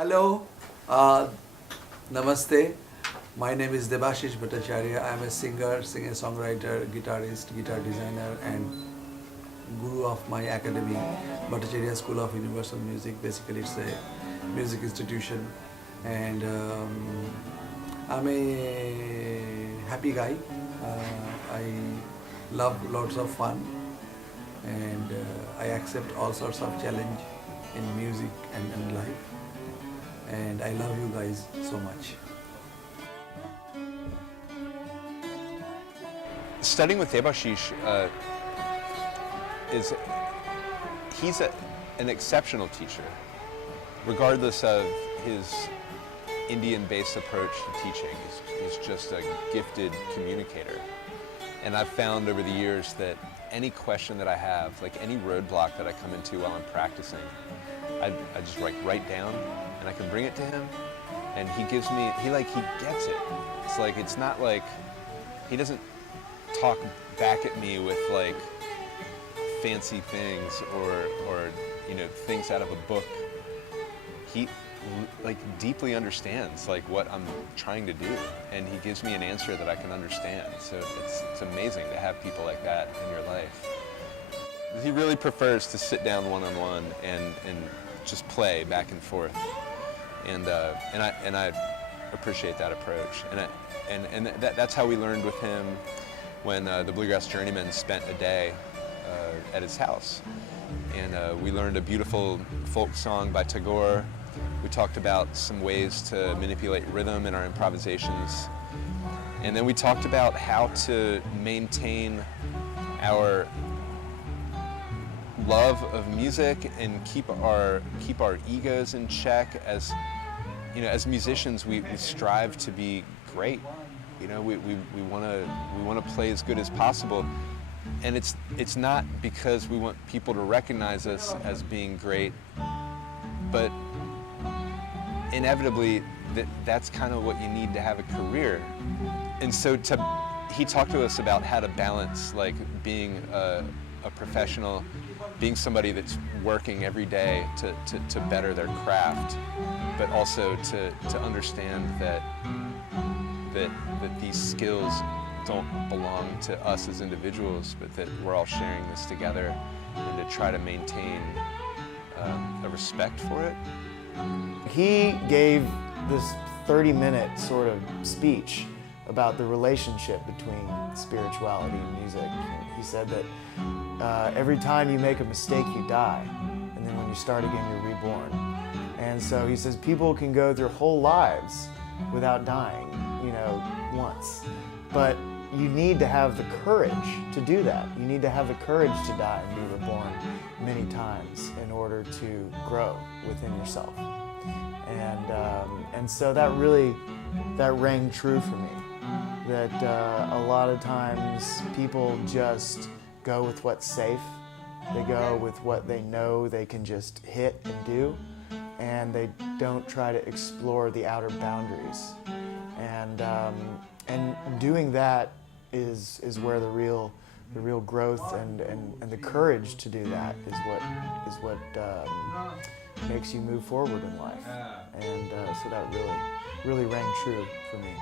Hello, uh, Namaste. My name is Debashish Bhattacharya. I am a singer, singer-songwriter, guitarist, guitar designer, and guru of my academy, Bhattacharya School of Universal Music. Basically, it's a music institution, and I'm a happy guy. I love lots of fun, and I accept all sorts of challenge in music and in life. And I love you guys so much. Studying with Debashish he's an exceptional teacher, regardless of his Indian-based approach to teaching. He's just a gifted communicator. And I've found over the years that any question that I have, like any roadblock that I come into while I'm practicing, I just write down, and I can bring it to him, and he gives me, he gets it. It's like, it's not like, he doesn't talk back at me with like fancy things or you know, things out of a book. He like deeply understands like what I'm trying to do, and he gives me an answer that I can understand. So it's amazing to have people like that in your life. He really prefers to sit down one-on-one and just play back and forth, and I appreciate that approach, and that's how we learned with him when the Bluegrass Journeymen spent a day at his house, and we learned a beautiful folk song by Tagore. We talked about some ways to manipulate rhythm in our improvisations, and then we talked about how to maintain our love of music and keep our egos in check. As you know, as musicians, we strive to be great. You know, we want to play as good as possible, and it's not because we want people to recognize us as being great, but inevitably that's kind of what you need to have a career. And so he talked to us about how to balance like being a professional, being somebody that's working every day to better their craft, but also to understand that these skills don't belong to us as individuals, but that we're all sharing this together, and to try to maintain a respect for it. He gave this 30-minute sort of speech about the relationship between spirituality and music. He said that every time you make a mistake, you die, and then when you start again, you're reborn. And so he says people can go their whole lives without dying, you know, once. But you need to have the courage to do that. You need to have the courage to die and be reborn many times in order to grow within yourself. And so that rang true for me. That a lot of times people just go with what's safe. They go with what they know they can just hit and do, and they don't try to explore the outer boundaries. And doing that is where the real growth and the courage to do that is what makes you move forward in life. And so that really rang true for me.